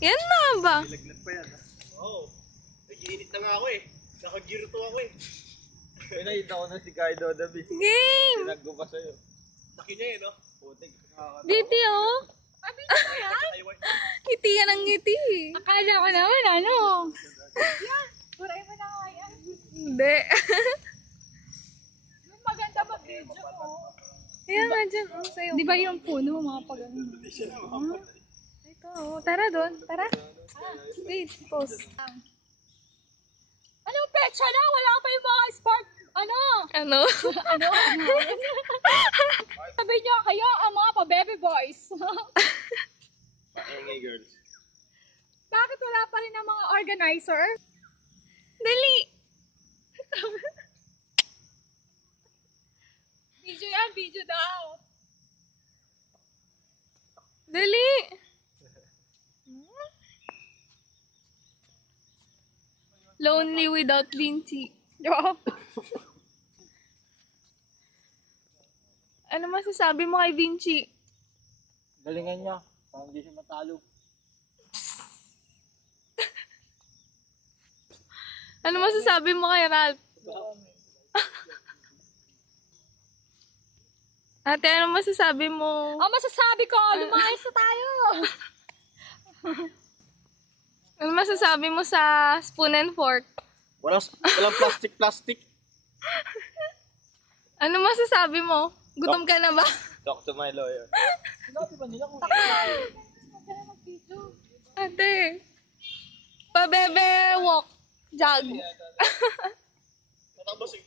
Yan na ba? Nilagnat pa yan. Oo. Nag-iinit na nga ako eh. Naka-gear 2 ako eh. May nakita ko na si Kaido Davis. Game! Tinaggo pa sa'yo. Laki niya eh, no? Putik. Diti oh. Ngiti ka ng ngiti. Akala ko naman, ano? Yan! Buray mo na nga yan. Hindi. Maganda mag-video mo. Kaya nga dyan, sa'yo. Di ba yung puno, mga pag-ano? Ito, tara doon. Tara. Wait, pause. Anong petsa na? Wala pa yung mga sport. Ano? Ano? Ano? Sabi niyo kayo ang mga pa-baby boys. Paengay girls. Bakit wala pa rin ang mga organizer? Dali. Video yan, video daw. Dali. Lonely without Vinci. Ano masasabi mo kay Vinci? Galingan niya. Parang hindi siya matalo. Ano masasabi mo kay Ralph? Ate, ano masasabi mo? Ang masasabi ko, lumayas na tayo. Ano masasabi mo sa spoon and fork? Walang plastic. Ano masasabi mo? Gutom ka na ba? Talk to my lawyer. Sinabi ba nila kung Ate, pa-bebe walk, jog. Tatapos yung